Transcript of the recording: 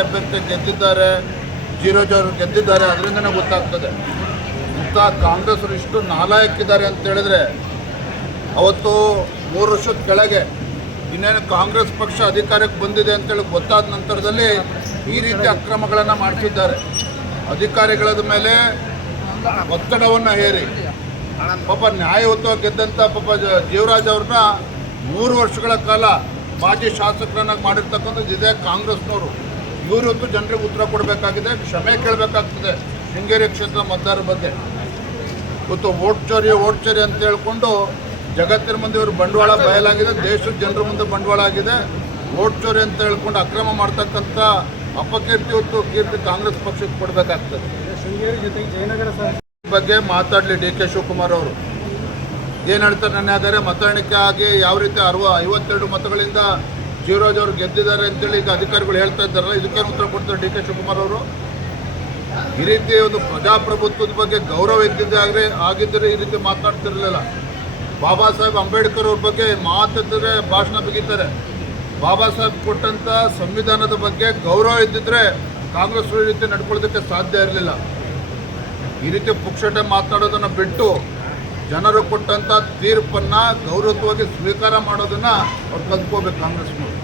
ಅಭ್ಯರ್ಥಿ ಗೆದ್ದಿದ್ದಾರೆ, ಜೀರೋಜವರು ಗೆದ್ದಿದ್ದಾರೆ, ಅದರಿಂದನೇ ಗೊತ್ತಾಗ್ತದೆ. ಇಂಥ ಕಾಂಗ್ರೆಸ್ರು ಇಷ್ಟು ನಾಲಾಯಕ್ಕಿದ್ದಾರೆ ಅಂತ ಹೇಳಿದ್ರೆ, ಅವತ್ತು 3 ವರ್ಷದ ಕೆಳಗೆ ಇನ್ನೇನು ಕಾಂಗ್ರೆಸ್ ಪಕ್ಷ ಅಧಿಕಾರಕ್ಕೆ ಬಂದಿದೆ ಅಂತೇಳಿ ಗೊತ್ತಾದ ನಂತರದಲ್ಲಿ ಈ ರೀತಿ ಅಕ್ರಮಗಳನ್ನು ಮಾಡ್ತಿದ್ದಾರೆ. ಅಧಿಕಾರಿಗಳ ಮೇಲೆ ಒತ್ತಡವನ್ನು ಹೇರಿ ಪಾಪ ನ್ಯಾಯಯುತವಾಗಿ ಗೆದ್ದಂಥ ಪಾಪ ಜೀವರಾಜ್ ಅವ್ರನ್ನ 3 ವರ್ಷಗಳ ಕಾಲ ಮಾಜಿ ಶಾಸಕರನ್ನಾಗಿ ಮಾಡಿರ್ತಕ್ಕಂಥದ್ದು ಇದೇ ಕಾಂಗ್ರೆಸ್ನವರು. ಇವತ್ತು ಜನರಿಗೆ ಉತ್ತರ ಕೊಡಬೇಕಾಗಿದೆ, ಕ್ಷಮೆ ಕೇಳಬೇಕಾಗ್ತದೆ ಶೃಂಗೇರಿ ಕ್ಷೇತ್ರ ಮತದಾರರ ಬಗ್ಗೆ. ಇವತ್ತು ಓಟ್ ಚೋರಿ ಅಂತ ಹೇಳ್ಕೊಂಡು ಜಗತ್ತಿನ ಮುಂದೆ ಇವರು ಬಂಡವಾಳ ಬಯಲಾಗಿದೆ, ದೇಶದ ಜನರ ಮುಂದೆ ಬಂಡವಾಳ ಆಗಿದೆ. ಓಟ್ ಚೋರಿ ಅಂತ ಹೇಳ್ಕೊಂಡು ಅಕ್ರಮ ಮಾಡ್ತಕ್ಕಂಥ ಅಪಕೀರ್ತಿ ಇವತ್ತು ಕೀರ್ತಿ ಕಾಂಗ್ರೆಸ್ ಪಕ್ಷಕ್ಕೆ ಕೊಡಬೇಕಾಗ್ತದೆ. ಶೃಂಗೇರಿ ಜೊತೆಗೆ ಜಯನಗರ ಬಗ್ಗೆ ಮಾತಾಡಲಿ ಡಿ ಕೆ ಶಿವಕುಮಾರ್ ಅವರು. ಏನು ಹೇಳ್ತಾರೆ, ನನ್ನ ಆದರೆ ಮತ ಎಣಿಕೆ ಆಗಿ ಯಾವ ರೀತಿ 52 ಮತಗಳಿಂದ ಜೀವರಾಜ್ ಅವರು ಗೆದ್ದಿದ್ದಾರೆ ಅಂತೇಳಿ ಈಗ ಅಧಿಕಾರಿಗಳು ಹೇಳ್ತಾ ಇದ್ದಾರಲ್ಲ, ಇದಕ್ಕೇನು ಉತ್ತರ ಕೊಡ್ತಾರೆ ಡಿ ಕೆ ಶಿವಕುಮಾರ್ ಅವರು? ಈ ರೀತಿ ಒಂದು ಪ್ರಜಾಪ್ರಭುತ್ವದ ಬಗ್ಗೆ ಗೌರವ ಆಗಿದ್ದರೆ ಈ ರೀತಿ ಮಾತನಾಡ್ತಿರಲಿಲ್ಲ. ಬಾಬಾ ಸಾಹೇಬ್ ಅಂಬೇಡ್ಕರ್ ಅವ್ರ ಬಗ್ಗೆ ಮಾತಾಡಿದ್ರೆ ಭಾಷಣ ಬಿಗಿತಾರೆ. ಬಾಬಾ ಸಾಹೇಬ್ ಕೊಟ್ಟಂಥ ಸಂವಿಧಾನದ ಬಗ್ಗೆ ಗೌರವ ಇದ್ದಿದ್ರೆ ಕಾಂಗ್ರೆಸ್ ಈ ರೀತಿ ನಡ್ಕೊಳ್ಳೋದಕ್ಕೆ ಸಾಧ್ಯ ಇರಲಿಲ್ಲ. ಈ ರೀತಿ ಪುಕ್ಷಟೆ ಮಾತನಾಡೋದನ್ನು ಬಿಟ್ಟು ಜನರು ಕೊಟ್ಟಂಥ ತೀರ್ಪನ್ನು ಗೌರವವಾಗಿ ಸ್ವೀಕಾರ ಮಾಡೋದನ್ನು ಅವ್ರು ಕಲ್ತ್ಕೋಬೇಕು ಕಾಂಗ್ರೆಸ್ನವರು.